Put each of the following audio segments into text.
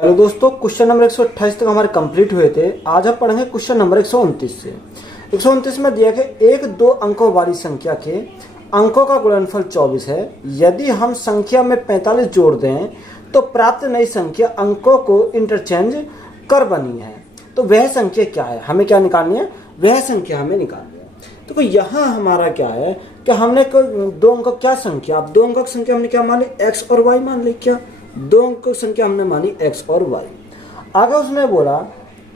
Hello दोस्तों, question number 128 तक हमारे कंप्लीट हुए थे। आज हम पढ़ेंगे क्वेश्चन नंबर 129 से। 129 में दिया कि एक दो अंकों वाली संख्या के अंकों का गुणनफल 24 है। यदि हम संख्या में 45 जोड़ दें तो प्राप्त नई संख्या अंकों को इंटरचेंज कर बनी है। तो वह संख्या क्या है, हमें क्या निकालनी है, वह संख्या हमें निकालनी है। तो यहाँ हमारा क्या है कि हमने दो अंकों क्या संख्या, अब दो अंकों की संख्या हमने क्या मान ली, एक्स और वाई मान ली। क्या दो अंकों की संख्या हमने मानी एक्स और वाई। आगे उसने बोला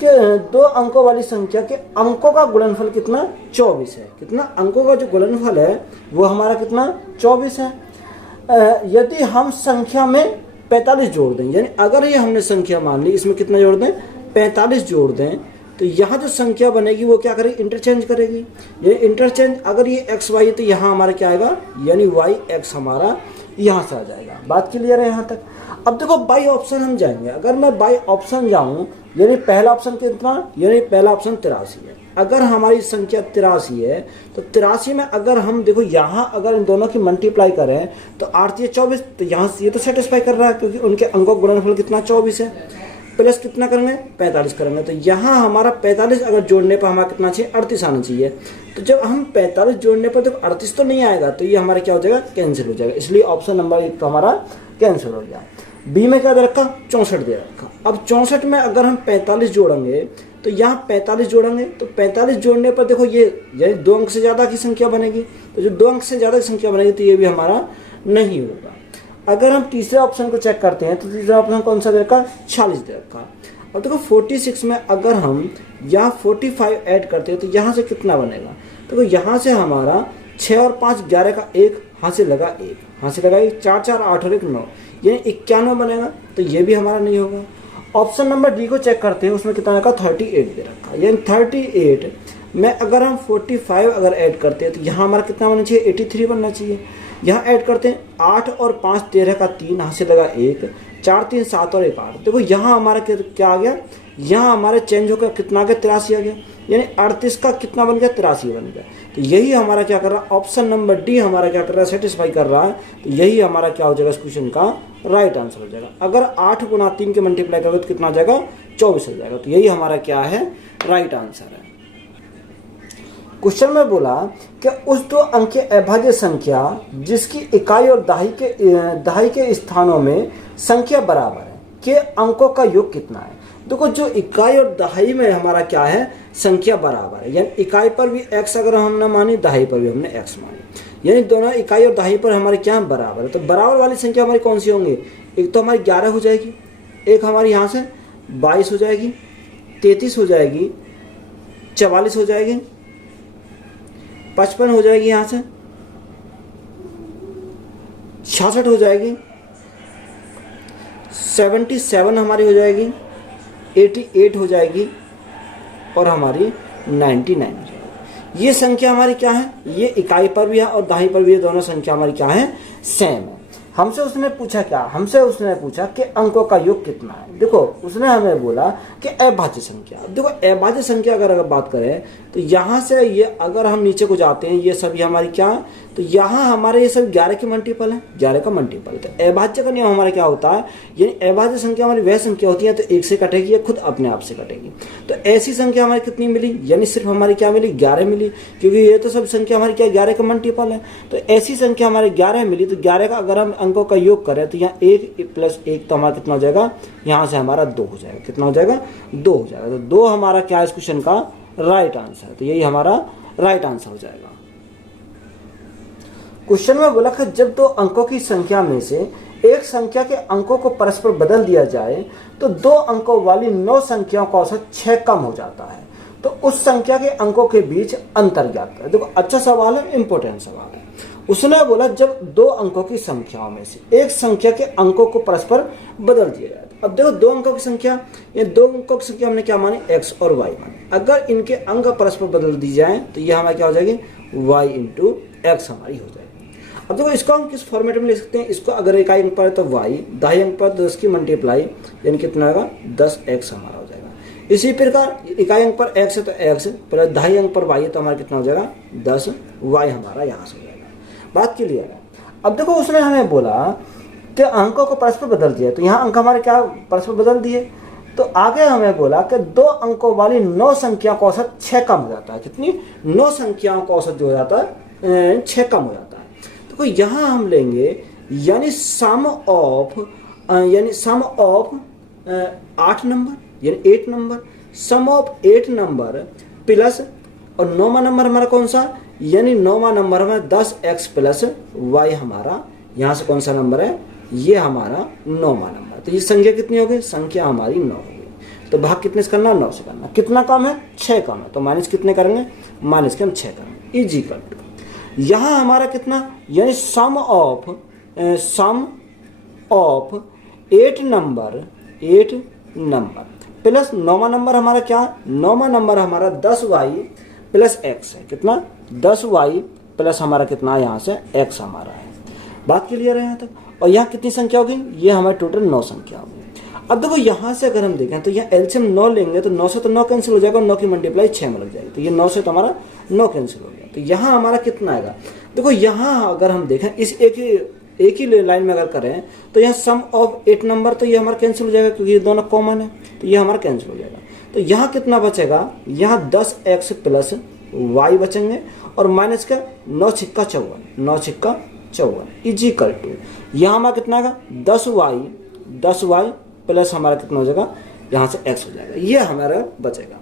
कि दो अंकों वाली संख्या के अंकों का गुणनफल कितना, 24 है। कितना अंकों का जो गुणनफल है वो हमारा कितना, 24 है। यदि हम संख्या में 45 जोड़ दें, यानी अगर ये हमने संख्या मान ली, इसमें कितना जोड़ दें, 45 जोड़ दें, तो यहाँ जो संख्या बनेगी वो क्या करेगी, इंटरचेंज करेगी। ये इंटरचेंज, अगर ये एक्स वाई है तो यहाँ हमारा क्या आएगा, यानी वाई एक्स हमारा यहाँ से आ जाएगा। बात क्लियर है यहाँ तक। अब देखो बाई ऑप्शन हम जाएंगे। अगर मैं बाई ऑप्शन जाऊँ, यानी पहला ऑप्शन कितना, यानी पहला ऑप्शन 83 है। अगर हमारी संख्या 83 है तो 83 में अगर हम देखो यहाँ अगर इन दोनों की मल्टीप्लाई करें तो 8 या 24, तो यहाँ से ये तो सेटिस्फाई कर रहा है क्योंकि उनके अंकों का गुणनफल कितना, 24 है। प्लस कितना करेंगे, 45 करेंगे। तो यहाँ हमारा 45 अगर जोड़ने पर हमारा कितना चाहिए, 38 आना चाहिए। तो जब हम 45 जोड़ने पर देखो 38 तो नहीं आएगा, तो ये हमारा क्या हो जाएगा, कैंसिल हो जाएगा। इसलिए ऑप्शन नंबर 1 तो हमारा कैंसिल हो गया। बी में क्या दे रखा, 64 दे रखा। अब 64 में अगर हम 45 जोड़ेंगे तो यहाँ 45 जोड़ेंगे, तो 45 जोड़ने पर देखो ये यानी 2 अंक से ज़्यादा की संख्या बनेगी। तो जो 2 अंक से ज़्यादा की संख्या बनेगी तो ये भी हमारा नहीं होगा। अगर हम तीसरे ऑप्शन को चेक करते हैं तो तीसरा ऑप्शन कौन सा दे रखा, 46 दे रखा। और देखो 46 में अगर हम यहाँ 45 ऐड करते हैं तो यहाँ से कितना बनेगा, तो यहाँ से हमारा 6 और 5 11 का 1 हासिल लगा 1, हासिल लगा 1, 4 4 8 और 1 9, यानी 91 बनेगा। तो ये भी हमारा नहीं होगा। ऑप्शन नंबर डी को चेक करते हैं, उसमें कितना रखा, 38 दे रखा। यानी 38 में अगर हम 45 अगर ऐड करते हैं तो यहाँ हमारा कितना बनना चाहिए, 83 बनना चाहिए। यहाँ ऐड करते हैं 8 और 5 13 का 3 हासिल लगा 1, 4 3 7 और 1 8। देखो यहाँ हमारा क्या आ गया, यहाँ हमारे चेंज होकर कितना आ गया, 83 आ गया। यानी 38 का कितना बन गया, 83 बन गया। तो यही हमारा क्या कर रहा है, ऑप्शन नंबर डी हमारा क्या कर रहा है, सेटिस्फाई कर रहा है। तो यही हमारा क्या हो जाएगा, इस क्वेश्चन का राइट आंसर हो जाएगा। अगर 8 गुना 3 के मल्टीप्लाई करोगे तो कितना आ जाएगा, 24 हो जाएगा। तो यही हमारा क्या है, राइट आंसर है। क्वेश्चन में बोला कि उस दो अंकीय अभाज्य संख्या जिसकी इकाई और दहाई के स्थानों में संख्या बराबर है के अंकों का योग कितना है। देखो जो इकाई और दहाई में हमारा क्या है, संख्या बराबर है। यानी इकाई पर भी x अगर हमने मानी, दहाई पर भी हमने x मानी, यानी दोनों इकाई और दहाई पर हमारे क्या बराबर है। तो बराबर वाली संख्या हमारी कौन सी होंगी, एक तो हमारी 11 हो जाएगी, एक हमारी यहाँ से 22 हो जाएगी, 33 हो जाएगी, 44 हो जाएगी, 55 हो जाएगी, यहाँ से 66 हो जाएगी, 77 हमारी हो जाएगी, 88 हो जाएगी और हमारी 99 हो जाएगी। ये संख्या हमारी क्या है, ये इकाई पर भी है और दहाई पर भी है, दोनों संख्या हमारी क्या है, सेम है। हमसे उसने पूछा क्या, हमसे उसने पूछा कि अंकों का योग कितना है। देखो उसने हमें बोला कि अभाज्य संख्या। देखो अभाज्य संख्या अगर बात करें तो यहाँ से ये अगर हम नीचे को जाते हैं, ये सभी हमारी क्या है, तो यहाँ हमारे ये सब 11 के मल्टीपल है, 11 का मल्टीपल। तो अभाज्य का नियम हमारा क्या होता है, यानी अभाज्य संख्या हमारी वह संख्या होती है तो 1 से कटेगी या खुद अपने आप से कटेगी। तो ऐसी संख्या हमारी कितनी मिली, यानी सिर्फ हमारी क्या मिली, 11 मिली, क्योंकि ये तो सब संख्या हमारी क्या 11 का मल्टीपल है। तो ऐसी संख्या हमारी 11 मिली। तो 11 का अगर हम अंकों का योग करें तो यहाँ 1 प्लस 1 तो हमारा कितना हो जाएगा, यहाँ से हमारा 2 हो जाएगा। कितना हो जाएगा, 2 हो जाएगा। तो 2 हमारा क्या है, इस क्वेश्चन का राइट आंसर है। तो यही हमारा राइट आंसर हो जाएगा। क्वेश्चन में बोला कि जब दो अंकों की संख्या में से एक संख्या के अंकों को परस्पर बदल दिया जाए तो 2 अंकों वाली 9 संख्याओं का औसत 6 कम हो जाता है। तो उस संख्या के अंकों के बीच अंतर ज्ञात करें। देखो अच्छा सवाल है, इंपॉर्टेंट सवाल है। उसने बोला जब 2 अंकों की संख्याओं में से एक संख्या के अंकों को परस्पर बदल दिया जाए। अब देखो 2 अंकों की संख्या, ये 2 अंकों की संख्या हमने क्या मानी, x और y मानी। अगर इनके अंक परस्पर बदल दी जाए तो ये हमारा क्या हो जाएगी, y इंटू x हमारी हो जाएगी। अब देखो इसको हम किस फॉर्मेट में लिख सकते हैं, इसको अगर इकाई अंक पर है तो y, दहाई अंक पर 10 की मल्टीप्लाई यानी कितना होगा, 10x हमारा हो जाएगा। इसी प्रकार इकाई अंक पर x है तो x प्लस दहाई अंक पर y है तो हमारा कितना हो जाएगा, 10y हमारा यहाँ से हो जाएगा। बात क्लियर है। अब देखो उसने हमें बोला के अंकों को परस्पर बदल दिया। तो यहाँ अंक हमारे क्या परस्पर बदल दिए। तो आगे हमें बोला कि 2 अंकों वाली 9 संख्या का औसत 6 कम हो जाता है। कितनी? 9 संख्याओं का औसत जो हो जाता है 6 कम हो जाता है। तो यहाँ हम लेंगे यानी सम ऑफ 8 नंबर यानी 8 number, sum of 8 number plus और 9वां नंबर हमारा कौन सा, यानी 9वां नंबर हमारा 10x प्लस y हमारा यहाँ से कौन सा नंबर है, ये हमारा 9वां नंबर। तो ये संख्या कितनी हो गई, संख्या हमारी 9 हो गई। तो भाग कितने से करना, 9 से करना। कितना कम है, 6 कम है। तो माइनस कितने करेंगे, माइनस के हम 6 करेंगे। इज इक्वल टू यहाँ हमारा कितना, यानी सम ऑफ 8 नंबर प्लस 9वां नंबर हमारा क्या, 9वां नंबर हमारा 10y प्लस x है। कितना, 10y प्लस हमारा कितना यहाँ से x हमारा है। बात क्लियर है यहाँ तक। और यहाँ कितनी संख्या हो गई, ये हमारे टोटल 9 संख्या हो गई। अब देखो यहाँ से अगर हम देखें तो यहाँ एलसीएम 9 लेंगे तो 9 से तो 9 कैंसिल हो जाएगा, 9 की मल्टीप्लाई 6 में लग जाएगी। तो ये 9 से तो हमारा 9 कैंसिल हो गया। तो यहाँ हमारा कितना आएगा, देखो यहाँ अगर हम देखें इस एक ही लाइन में अगर करें तो यहाँ सम ऑफ 8 नंबर, तो ये हमारा कैंसिल हो जाएगा क्योंकि ये दोनों कॉमन है। तो ये हमारा कैंसिल हो जाएगा। तो यहाँ कितना बचेगा, यहाँ 10x प्लस y बचेंगे और माइनस का 9 छिक्का 54, 9 छिक्का 54 इज इक्वल टू यहाँ हमारा कितना आएगा, 10y प्लस हमारा कितना हो जाएगा, यहाँ से x हो जाएगा। ये हमारा बचेगा।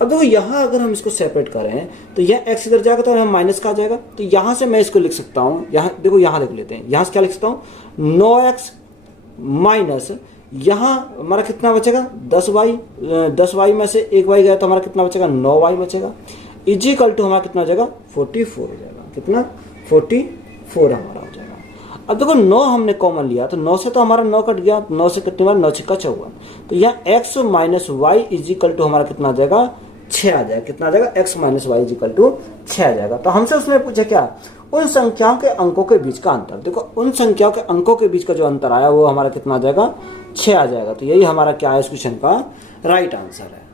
अब देखो यहाँ अगर हम इसको सेपरेट करें तो यह x इधर जाएगा तो यहाँ माइनस का आ जाएगा। तो यहाँ से मैं इसको लिख सकता हूँ, यहाँ देखो यहाँ देख लेते हैं, यहाँ से क्या लिख सकता हूँ, 9x माइनस यहाँ हमारा कितना बचेगा, 10y में से 1y गया तो हमारा कितना बचेगा, 9y बचेगा। इज इक्वल टू हमारा कितना हो जाएगा, 44 हो जाएगा। कितना, 44 हमारा हो जाएगा। अब देखो 9 हमने कॉमन लिया तो 9 से तो हमारा 9 कट गया, 9 से कटने वाला 9 छिक्का 54। तो यहाँ x minus y is equal to हमारा कितना आ जाएगा, 6 आ जाएगा। कितना आ जाएगा, x minus y is equal to 6 आ जाएगा। तो हमसे उसने पूछा क्या, उन संख्याओं के अंकों के बीच का अंतर। देखो उन संख्याओं के अंकों के बीच का जो अंतर आया वो हमारा कितना आ जाएगा, 6 आ जाएगा। तो यही हमारा क्या है इस क्वेश्चन का राइट आंसर है।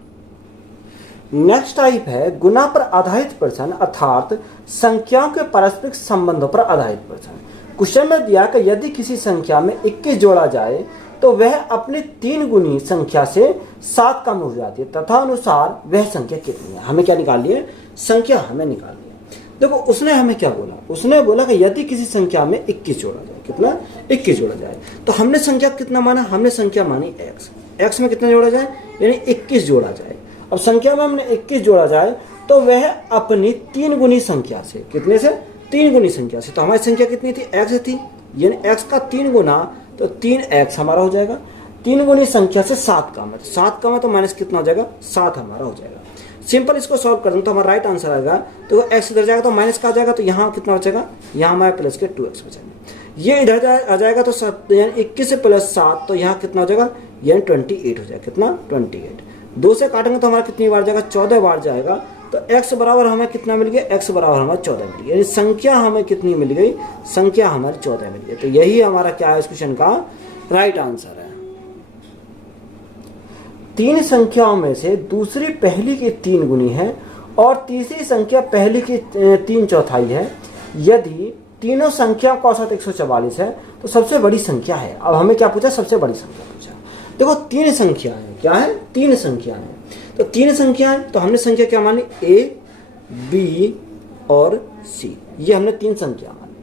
नेक्स्ट टाइप है गुना पर आधारित प्रश्न, अर्थात संख्याओं के पारस्परिक संबंधों पर आधारित प्रश्न। क्वेश्चन में दिया कि यदि किसी संख्या में 21 जोड़ा जाए तो वह अपनी 3 गुनी संख्या से 7 कम हो जाती है, तथा अनुसार वह संख्या कितनी है। हमें क्या निकाल लिया, संख्या हमें निकाल लिया। देखो उसने हमें क्या बोला, उसने बोला कि यदि किसी संख्या में 21 जोड़ा जाए, कितना, 21 जोड़ा जाए। तो हमने संख्या कितना माना, हमने संख्या मानी x में कितना जोड़ा जाए, यानी 21 जोड़ा जाए। अब संख्या में हमने 21 जोड़ा जाए तो वह अपनी 3 गुनी संख्या से, कितने से, 3 गुनी संख्या से। तो हमारी संख्या कितनी थी, x थी, यानी x का 3 गुना तो 3x हमारा हो जाएगा। 3 गुनी संख्या से 7 कम है, तो 7 कम है तो माइनस कितना हो जाएगा, 7 हमारा हो जाएगा। सिंपल इसको सॉल्व कर दें तो हमारा राइट आंसर आएगा। तो x इधर जाएगा तो माइनस का आ जाएगा, तो यहाँ कितना बचेगा, यहाँ हमारे प्लस के 2x बचेंगे। ये इधर आ जाएगा तो 7 यानी 21 से प्लस 7, तो यहाँ कितना हो जाएगा, यानी 28 हो जाएगा। कितना, 28। 2 से काटेंगे तो हमारा कितनी बार जाएगा, 14 बार जाएगा। तो x बराबर हमें कितना मिल गया, x बराबर हमें 14 मिल गया, यानी संख्या हमें कितनी मिल गई, संख्या हमारी 14 मिल गई। तो यही हमारा क्या है इस क्वेश्चन का राइट आंसर है। 3 संख्याओं में से दूसरी पहली की 3 गुनी है और तीसरी संख्या पहली की 3 चौथाई है। यदि तीनों संख्या का औसत 144 है तो सबसे बड़ी संख्या है। अब हमें क्या पूछा, सबसे बड़ी संख्या पूछा। देखो 3 संख्या है, क्या है, 3 संख्या है। तो 3 संख्या है तो हमने संख्या क्या मानी, a, b और c, ये हमने 3 संख्या मानी।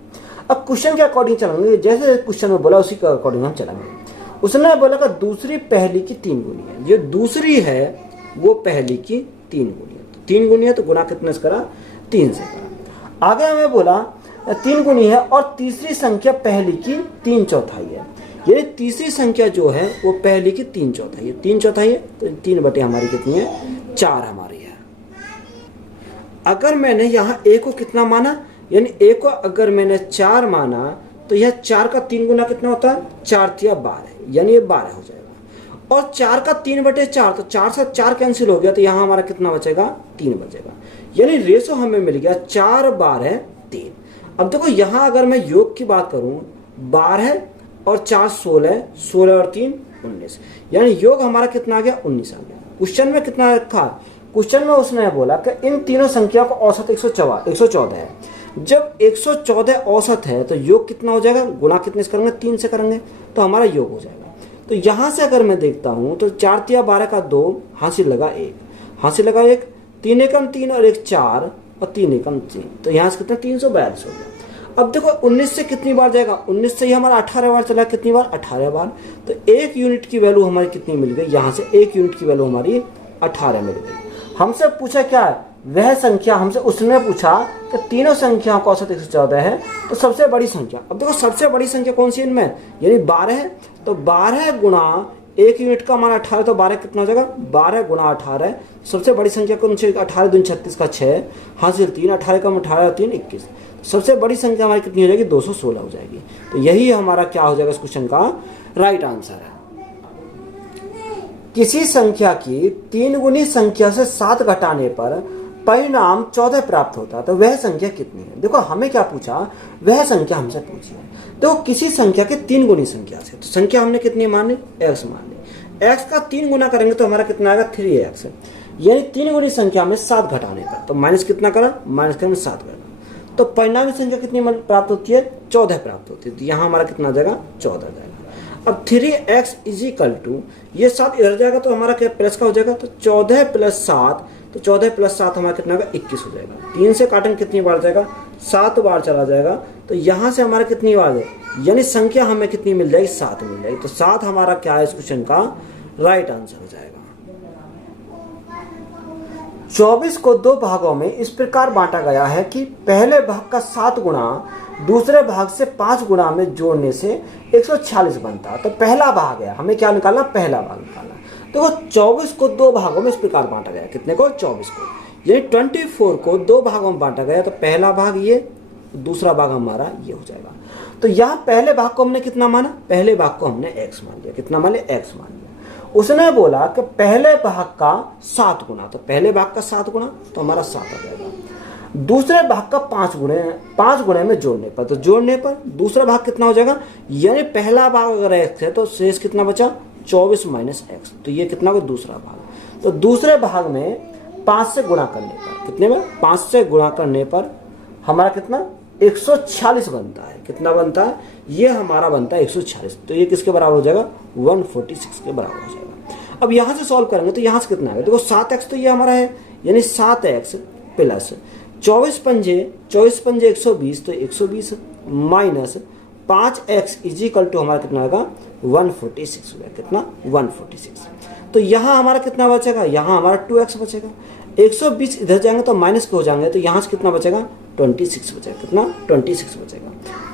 अब क्वेश्चन के अकॉर्डिंग चलेंगे, जैसे क्वेश्चन में बोला उसी के अकॉर्डिंग हम चलेंगे। उसने बोला कि दूसरी पहली की 3 गुनी है। ये दूसरी है वो पहली की 3 गुनी है। 3 गुनी है तो गुना कितने से करा, 3 से करा। आगे हमें बोला 3 गुनी है और तीसरी संख्या पहली की 3 चौथाई है। ये तीसरी संख्या जो है वो पहली की 3 चौथाई है। 3 चौथाई है तो 3 बटे हमारी कितनी है, 4 हमारी है। अगर मैंने यहाँ a को कितना माना, यानी a को अगर मैंने 4 माना तो यह 4 का 3 गुना कितना होता है, 4 तिया 12, यानी ये 12 हो जाएगा। और 4 का 3 बटे 4, तो 4 से 4 कैंसिल हो गया, तो यहाँ हमारा कितना बचेगा, 3 बचेगा। यानी रेशो हमें मिल गया 4 12 3। अब देखो यहाँ अगर मैं योग की बात करूँ, 12 और 4 16, 16 और 3 19, यानी योग हमारा कितना आ गया, 19 आ गया। क्वेश्चन में कितना रखा, क्वेश्चन में उसने बोला कि इन तीनों संख्या का औसत 114 है। जब 114 औसत है तो योग कितना हो जाएगा, गुणा कितने से करेंगे, 3 से करेंगे तो हमारा योग हो जाएगा। तो यहाँ से अगर मैं देखता हूँ तो 4 तिया 12 का 2, हासिल लगा 1, हासिल लगा 1, 3 एकम 3 और 1 4 और 3 एकम 3, तो यहाँ से कितना 342 हो गया। अब देखो 19 से कितनी बार जाएगा, 19 से ही हमारा 18 बार चला, कितनी बार, 18 बार। तो 1 यूनिट की वैल्यू हमारी कितनी मिल गई, यहाँ से 1 यूनिट की वैल्यू हमारी 18 मिल गई। हमसे पूछा क्या है, वह संख्या, हमसे उसने पूछा कि तीनों संख्याओं का औसत 114 है तो सबसे बड़ी संख्या। अब देखो सबसे बड़ी संख्या कौन सी इनमें, यानी 12 है, तो 12 गुणा 1 यूनिट का हमारा 18, तो 12 कितना हो जाएगा, 12 गुणा 18, सबसे बड़ी संख्या कौन सी, 18 दूनी 36 का 6, हासिल 3, 18 कम 18 3 21, सबसे बड़ी संख्या हमारी कितनी हो जाएगी, 216 हो जाएगी। तो यही हमारा क्या हो जाएगा इस क्वेश्चन का राइट आंसर है। किसी संख्या की 3 गुनी संख्या से 7 घटाने पर परिणाम 14 प्राप्त होता है, तो वह संख्या कितनी है। देखो हमें क्या पूछा, वह संख्या हमसे पूछी है। तो किसी संख्या के 3 गुनी संख्या से, तो संख्या हमने कितनी मान ली, x मान ली, x का 3 गुना करेंगे तो हमारा कितना आएगा 3x, यानी 3 गुनी संख्या में 7 घटाने पर, तो माइनस कितना करा, माइनस करेंगे 7 करना, तो परिणामी संख्या कितनी प्राप्त होती है, 14 प्राप्त होती है। तो यहाँ हमारा कितना आ जाएगा, 14 जाएगा। अब 3x इज इक्वल टू, ये 7 इधर जाएगा तो हमारा क्या प्लस का हो जाएगा, तो 14 प्लस 7, तो 14 प्लस 7 हमारा कितना होगा, 21 हो जाएगा। 3 से काटेंगे कितनी बार जाएगा, 7 बार चला जाएगा, तो यहाँ से हमारा कितनी बार है, यानी संख्या हमें कितनी मिल जाएगी, 7 मिल जाएगी। तो 7 हमारा क्या है इस क्वेश्चन का राइट आंसर हो जाएगा। 24 को 2 भागों में इस प्रकार बांटा गया है कि पहले भाग का 7 गुणा दूसरे भाग से 5 गुणा में जोड़ने से 146 बनता है। तो पहला भाग है, हमें क्या निकालना, पहला भाग निकालना। तो 24 को 2 भागों में इस प्रकार बांटा गया, कितने को, 24 को, यानी 24 को 2 भागों में बांटा गया। तो पहला भाग ये, दूसरा भाग हमारा ये हो जाएगा। तो यहाँ पहले भाग को हमने कितना माना, पहले भाग को हमने x मान लिया, कितना मान लिया, x मान लिया। उसने बोला कि पहले भाग का 7 गुना, तो पहले भाग का 7 गुना तो हमारा 7 आ जाएगा। दूसरे भाग का 5 गुणे में जोड़ने पर, तो जोड़ने पर दूसरा भाग कितना हो जाएगा, यानी पहला भाग अगर x है तो शेष कितना बचा, 24 माइनस x, तो ये कितना होगा, दूसरा भाग। तो दूसरे भाग में 5 से गुणा करने पर, कितने में, 5 से गुणा करने पर हमारा कितना, 146 बनता है। कितना बनता है, ये हमारा बनता है 146। तो ये किसके बराबर हो जाएगा, 146 के बराबर हो जाएगा। अब यहाँ से सॉल्व करेंगे तो यहाँ से कितना आएगा, देखो 7x तो ये हमारा है, यानी 7x प्लस 24 पंजे 120, तो 120 minus 5x is equal to हमारा कितना आएगा, 146 हो गया, कितना, 146। तो यहाँ हमारा कितना बचेगा, यहाँ हमारा 2x बचेगा। 120 इधर जाएंगे तो माइनस के हो जाएंगे, तो यहाँ से कितना बचेगा, 26 बचेगा, कितना, 26 बचेगा।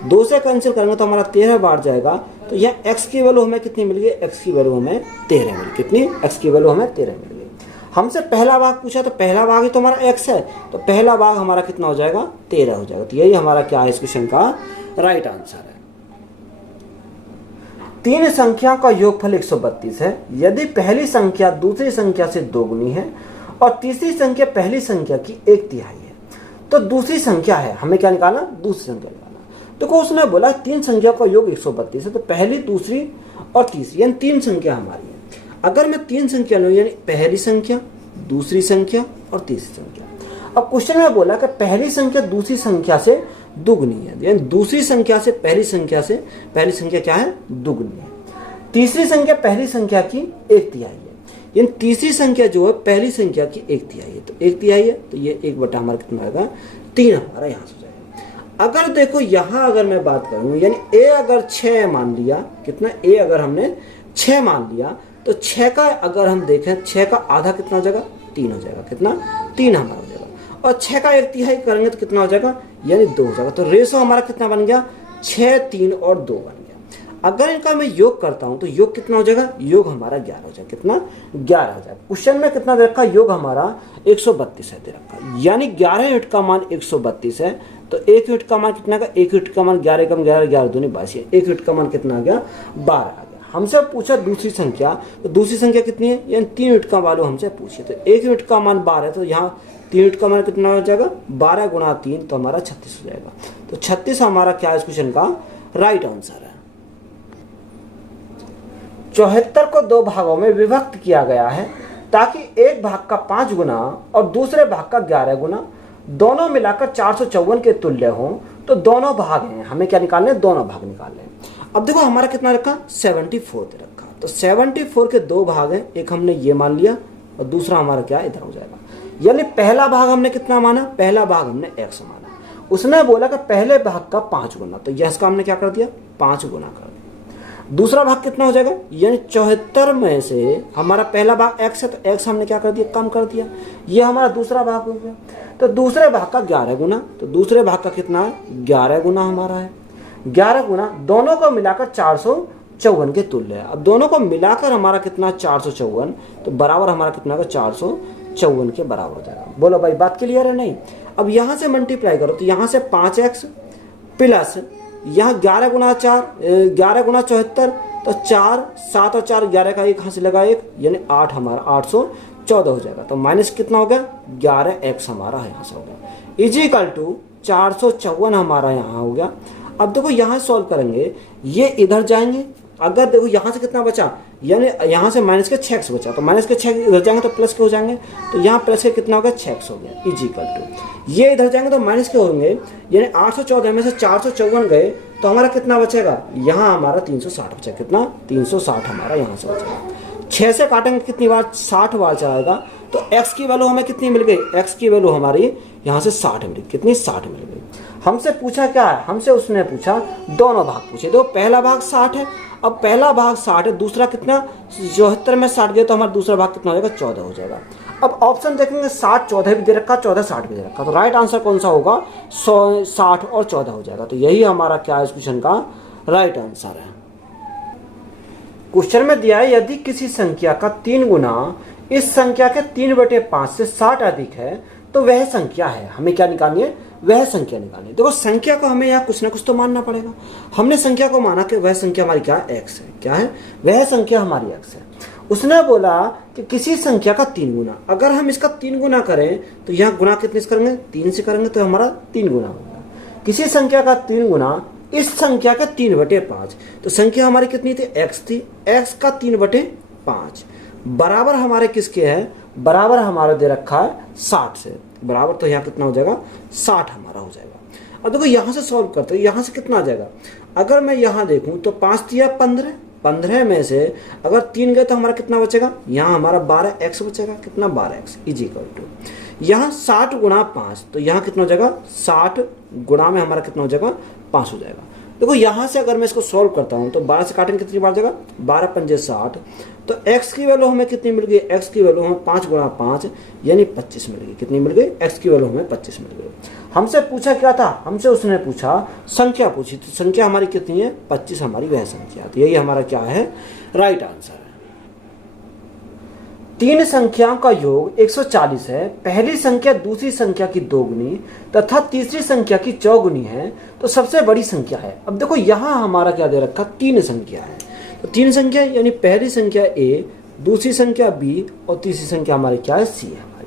2 से कैंसिल करेंगे तो हमारा 13 बार जाएगा। तो यहाँ x की वैल्यू हमें कितनी मिल गई, x की वैल्यू हमें 13 मिल गई, कितनी, x की वैल्यू हमें 13 मिल गई। हमसे पहला भाग पूछा, तो पहला भाग ही तो हमारा x है, तो पहला भाग हमारा कितना हो जाएगा, 13 हो जाएगा। तो यही हमारा क्या है इस क्वेश्चन का राइट आंसर है। 3 संख्याओं का योगफल 132 है यदि पहली संख्या दूसरी संख्या से 2 गुनी है और तीसरी संख्या पहली संख्या की 1/3 है। तो दूसरी संख्या है, हमें क्या निकालना, दूसरी संख्या निकालना। तो उसने बोला 3 संख्या का योग 132 है, तो पहली, दूसरी और तीसरी, यानी 3 संख्या हमारी है। अगर मैं 3 संख्या लूँ, यानी पहली संख्या, दूसरी संख्या और तीसरी संख्या। अब क्वेश्चन में बोला कि पहली संख्या दूसरी संख्या से दुगनी है, यानी दूसरी संख्या से पहली संख्या क्या है, दुगनी है। तीसरी संख्या पहली संख्या की 1/3 है, यानी तीसरी संख्या जो है पहली संख्या की 1/3 है। तो 1/3 है, तो ये 1 बटा हमारा कितना आएगा, 3 हमारा यहाँ से जाएगा। अगर देखो यहाँ अगर मैं बात करूँ, यानी a अगर 6 मान लिया, कितना, a अगर हमने 6 मान लिया, तो 6 का अगर हम देखें, 6 का आधा कितना हो जाएगा, 3 हो जाएगा, कितना, 3 हमारा हो जाएगा। और 6 का 1/3 करेंगे तो कितना हो जाएगा, यानी 2 हो जाएगा। तो रेशो हमारा कितना बन गया, 6, 3 और 2 बन गया। अगर इनका मैं योग करता हूं तो योग कितना हो जाएगा, योग हमारा 11 हो जाएगा, कितना, 11 हो जाएगा। क्वेश्चन में कितना दे रखा, योग हमारा 132 है दे रखा, यानी 11 यूनिट का मान 132 है। तो 1 यूनिट का मान कितना का, 1 यूनिट का मान 11 कम 11, 11 दूनी 22, 1 यूनिट का मान कितना आ गया, 12 आ गया। हमसे पूछा दूसरी संख्या, तो दूसरी संख्या कितनी है, यानी 3 यूनिट का वैल्यू हमसे पूछिए। तो 1 यूनिट का मान 12 है, तो यहाँ 3 यूनिट का मान कितना हो जाएगा, 12 गुणा 3, तो हमारा 36 हो जाएगा। तो 36 हमारा क्या है इस क्वेश्चन का राइट आंसर है। 74 को 2 भागों में विभक्त किया गया है ताकि एक भाग का 5 गुना और दूसरे भाग का 11 गुना दोनों मिलाकर 454 के तुल्य हो तो दोनों भाग हैं, हमें क्या निकालने हैं, दोनों भाग निकालने हैं। अब देखो हमारा कितना रखा, 74 दे रखा, तो 74 के दो भाग हैं, एक हमने ये मान लिया और दूसरा हमारा क्या इधर हो जाएगा। यानी पहला भाग हमने कितना माना, पहला भाग हमने x माना। उसने बोला कि पहले भाग का 5 गुना, तो यस का हमने क्या कर दिया, 5 गुना कर दिया। दूसरा भाग कितना हो जाएगा, यानी 74 में से हमारा पहला भाग x है, तो x हमने क्या कर दिया, कम कर दिया। ये हमारा दूसरा भाग हो गया। तो दूसरे भाग का 11 गुना, तो दूसरे भाग का कितना है, 11 गुना हमारा है। 11 गुना दोनों को मिलाकर 454 के तुल्य है। अब दोनों को मिलाकर हमारा कितना, 454, तो बराबर हमारा कितना होगा, 454 के बराबर हो जाएगा। बोलो भाई बात क्लियर है नहीं। अब यहाँ से मल्टीप्लाई करो, तो यहाँ से 5x प्लस यहाँ 11 गुना 4, 11 गुना 74, तो 4, 7 और 4 11 का 1 यहाँ से लगा 1, यानी 8 हमारा 814 हो जाएगा। तो माइनस कितना हो गया, 11x हमारा यहाँ से हो गया, इजिकल टू 454 हमारा यहाँ हो गया। अब देखो यहाँ सॉल्व करेंगे, ये इधर जाएंगे, अगर देखो यहाँ से कितना बचा, यानी यहाँ से माइनस के 6x बचा, तो माइनस के 6 इधर जाएंगे तो प्लस के हो जाएंगे, तो यहाँ प्लस के कितना हो गया, 6x हो गया, इजिकल टू ये इधर जाएंगे तो माइनस के होंगे, यानी 814 में से 454 गए तो हमारा कितना बचेगा, यहाँ हमारा 360 बचेगा। कितना, 360 हमारा यहाँ से बचेगा। 6 से काटेंगे कितनी बार, 60 बार चलाएगा, तो x की वैल्यू हमें कितनी मिल गई, x की वैल्यू हमारी यहाँ से 60 मिल गई। कितनी, 60 मिल गई। हमसे पूछा क्या है, हमसे उसने पूछा दोनों भाग पूछे। देखो पहला भाग 60 है, अब पहला भाग 60 है, दूसरा कितना, 74 में 60 गए तो हमारा दूसरा भाग कितना हो जाएगा, 14 हो जाएगा। अब ऑप्शन देखेंगे 60 14 भी दे रखा, 14 60 भी दे रखा, तो राइट आंसर कौन सा होगा, 60 और 14 हो जाएगा। तो यही हमारा क्या है, इस क्वेश्चन का राइट आंसर है। क्वेश्चन में दिया है यदि किसी संख्या का 3 गुना इस संख्या के 3/5 से 60 अधिक है तो वह संख्या है। हमें क्या निकालनी है, वह संख्या निकालनी है। देखो संख्या को हमें यहाँ कुछ ना कुछ तो मानना पड़ेगा। हमने संख्या को माना कि वह संख्या हमारी क्या है, x है। क्या है, वह संख्या हमारी x है। उसने बोला कि किसी संख्या का 3 गुना, अगर हम इसका 3 गुना करें तो यहाँ गुना कितने से करेंगे, 3 से करेंगे, तो हमारा 3 गुना होगा। किसी संख्या का 3 गुना इस संख्या का 3/5, तो संख्या हमारी कितनी थी, x थी, x का 3/5 बराबर हमारे किसके है, बराबर हमारा दे रखा है 60 से, बराबर, तो यहाँ कितना हो जाएगा, 60 हमारा हो जाएगा। अब देखो यहाँ से सॉल्व करते हैं, यहाँ से कितना आ जाएगा, अगर मैं यहाँ देखूँ तो 5 दिया 15, 15 में से अगर 3 गए तो हमारा कितना बचेगा, यहाँ हमारा 12x बचेगा। कितना, 12x इजिकल टू यहाँ 60 गुणा 5, तो यहाँ कितना हो जाएगा, 60 गुणा में हमारा कितना हो जाएगा, 5 हो जाएगा। देखो यहाँ से अगर मैं इसको सॉल्व करता हूँ तो 12 से काटेंगे कितनी बार जाएगा, 12 पंजे 60, तो x की वैल्यू हमें कितनी मिल गई, x की वैल्यू हमें 5 गुणा 5 यानी 25 मिल गई। कितनी मिल गई, x की वैल्यू हमें 25 मिल गई। हमसे पूछा क्या था, हमसे उसने पूछा संख्या पूछी, तो संख्या हमारी कितनी है, 25 हमारी वह संख्या। तो यही हमारा क्या है, राइट आंसर है। 3 संख्याओं का योग 140 है। पहली संख्या दूसरी संख्या की 2 गुनी तथा तीसरी संख्या की 4 गुनी है तो सबसे बड़ी संख्या है। अब देखो यहाँ हमारा क्या दे रखा, 3 संख्या है, तो 3 संख्या यानी पहली संख्या a, दूसरी संख्या b और तीसरी संख्या हमारी क्या है, c है हमारी।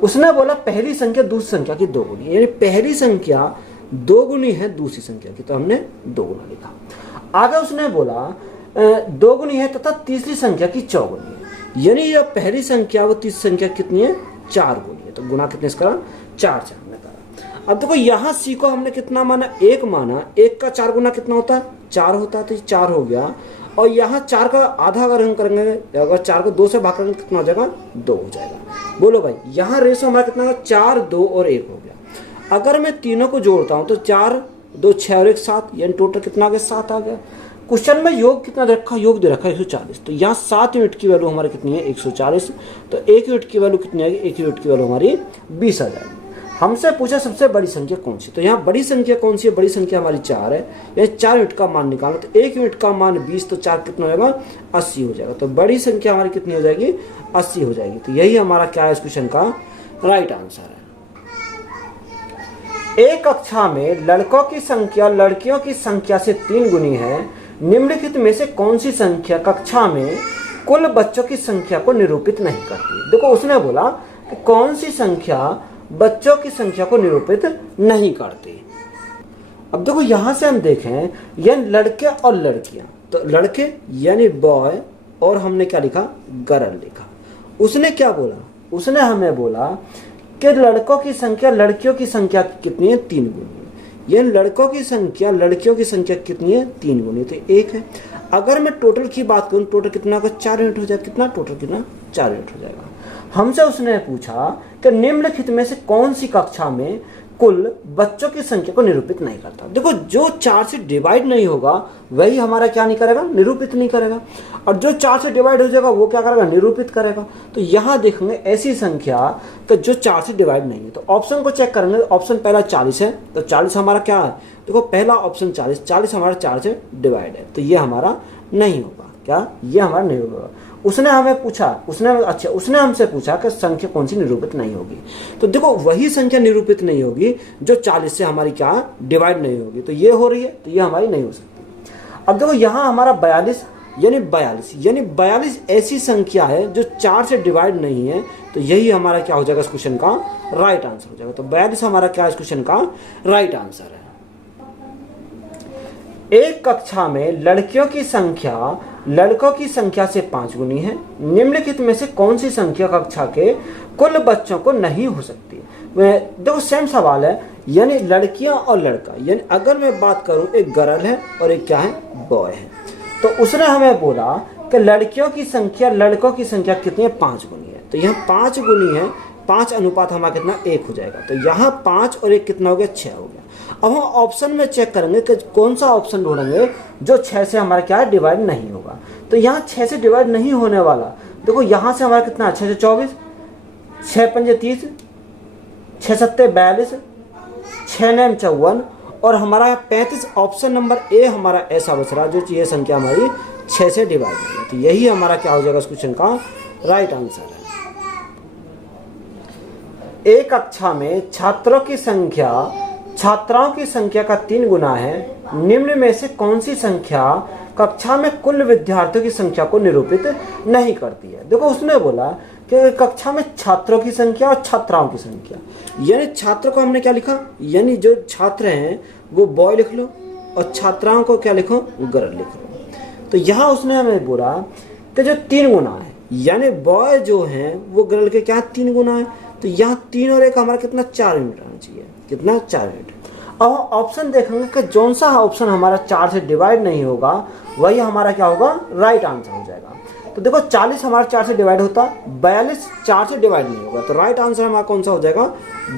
उसने बोला पहली संख्या दूसरी संख्या की 2 गुनी, यानी पहली संख्या 2 गुनी है दूसरी संख्या की, तो हमने 2 गुना लिखा। आगे उसने बोला 2 गुनी है तथा तीसरी संख्या की 4 गुनी है, यानी यह पहली संख्या वो तीसरी संख्या कितनी है, 4 गुनी है, तो गुना कितने से करा, 4 से हमने करा। अब देखो यहाँ c को हमने कितना माना, 1 माना, 1 का 4 गुना कितना होता है, 4 होता है, तो 4 हो गया। और यहाँ 4 का आधा अगर हम करेंगे, अगर 4 को 2 से भाग करेंगे कितना हो जाएगा, 2 हो जाएगा। बोलो भाई यहाँ रेशो हमारा कितना होगा, 4 2 और 1 हो गया। अगर मैं तीनों को जोड़ता हूँ तो 4 2 6 और 1 7, यानी टोटल कितना आ गया, 7 आ गया। क्वेश्चन में योग कितना दे रखा, योग दे रखा है 140, तो यहाँ 7 यूनिट की वैल्यू हमारी कितनी है, 140, तो 1 यूनिट की वैल्यू कितनी आएगी, 1 यूनिट की वैल्यू हमारी 20 आ जाएगी। हमसे पूछा सबसे बड़ी संख्या कौन सी, तो यहाँ बड़ी संख्या कौन सी है, बड़ी संख्या हमारी 4 है, यानी 4 यूनिट का मान निकालना, तो 1 यूनिट का मान 20, तो 4 कितना हो जाएगा, 80 हो जाएगा। तो बड़ी संख्या हमारी कितनी हो जाएगी, 80 हो जाएगी। तो यही हमारा क्या है, इस क्वेश्चन का राइट आंसर है। एक कक्षा में लड़कों की संख्या लड़कियों की संख्या से 3 गुनी है, निम्नलिखित में से कौन सी संख्या कक्षा में कुल बच्चों की संख्या को निरूपित नहीं करती। देखो उसने बोला कि कौन सी संख्या बच्चों की संख्या को निरूपित नहीं करती। अब देखो यहां से हम देखें, यह लड़के और लड़कियां, तो लड़के यानी बॉय और हमने क्या लिखा, गर्ल लिखा। उसने क्या बोला, उसने हमें बोला कि लड़कों की संख्या लड़कियों की संख्या कितनी है, 3 गुनी है। ये लड़कों की संख्या लड़कियों की संख्या कितनी है, 3 गुनी, तो 1 है। अगर मैं टोटल की बात करूं, टोटल कितना होगा, 4 यूनिट हो जाएगा। कितना टोटल, कितना 4 यूनिट हो जाएगा। हमसे उसने पूछा कि निम्नलिखित में से कौन सी कक्षा में कुल बच्चों की संख्या को निरूपित नहीं करता। देखो, जो 4 से डिवाइड नहीं होगा वही हमारा क्या नहीं करेगा, निरूपित नहीं करेगा, और जो 4 से डिवाइड हो जाएगा वो क्या करेगा, निरूपित करेगा। तो यहाँ देखेंगे ऐसी संख्या तो जो 4 से डिवाइड नहीं है, तो ऑप्शन को चेक करेंगे। ऑप्शन पहला 40 है, तो 40 हमारा क्या है, देखो पहला ऑप्शन 40, 40 हमारा 4 से डिवाइड है, तो ये हमारा नहीं होगा। क्या, ये हमारा नहीं होगा। उसने हमें पूछा, उसने हमसे पूछा कि संख्या कौन सी निरूपित नहीं होगी। तो देखो, वही संख्या निरूपित नहीं होगी जो 40 से हमारी क्या डिवाइड नहीं होगी, तो ये हो रही है, तो ये हमारी नहीं हो सकती। अब देखो, यहाँ हमारा 42 यानी 42 ऐसी संख्या है जो 4 से डिवाइड नहीं है, तो यही हमारा क्या हो जाएगा, इस क्वेश्चन का राइट आंसर हो जाएगा। तो 42 हमारा क्या, इस क्वेश्चन का राइट आंसर है। एक कक्षा में लड़कियों की संख्या लड़कों की संख्या से 5 गुनी है। निम्नलिखित में से कौन सी संख्या कक्षा के कुल बच्चों को नहीं हो सकती। देखो, सेम सवाल है, यानी लड़कियां और लड़का, यानी अगर मैं बात करूं, एक गर्ल है और एक क्या है, बॉय है। तो उसने हमें बोला कि लड़कियों की संख्या लड़कों की संख्या कितनी है, 5 गुनी है। तो यहाँ 5 गुनी है, 5 अनुपात हमारा कितना, 1 हो जाएगा। तो यहाँ 5 और 1 कितना हो गया, 6 हो गया। अब हम ऑप्शन में चेक करेंगे कि कौन सा ऑप्शन ढूंढेंगे जो 6 से हमारा क्या है, डिवाइड नहीं होगा। तो यहाँ 6 से डिवाइड नहीं होने वाला, देखो यहाँ से हमारा कितना, 6 से 24, 6 पंजे 30, 6 सत्ते 42, 6 9 54, और हमारा 35 ऑप्शन नंबर ए हमारा ऐसा बच रहा जो ये संख्या हमारी 6 से डिवाइड नहीं है। तो यही हमारा क्या हो जाएगा, इस क्वेश्चन का राइट आंसर है। एक कक्षा में छात्राओं की संख्या का 3 गुना है। निम्न में से कौन सी संख्या कक्षा में कुल विद्यार्थियों की संख्या को निरूपित नहीं करती है। देखो, उसने बोला कि कक्षा में छात्रों की संख्या और छात्राओं की संख्या, यानी छात्र को हमने क्या लिखा, यानी जो छात्र हैं वो बॉय लिख लो, और छात्राओं को क्या लिखो, गर्ल लिख लो। तो यहाँ उसने हमें बोला कि जो 3 गुना है, यानी बॉय जो हैं वो गर्ल के क्या 3 गुना है। तो यहाँ 3 और 1 हमारा कितना, 4 यूनिट आना चाहिए। कितना, 4 यूनिट। अब ऑप्शन देखेंगे कि जौन सा ऑप्शन हमारा 4 से डिवाइड नहीं होगा वही हमारा क्या होगा, राइट आंसर हो जाएगा। तो देखो, 40 हमारा 4 से डिवाइड होता, 42 4 से डिवाइड नहीं होगा, तो राइट आंसर हमारा कौन सा हो जाएगा,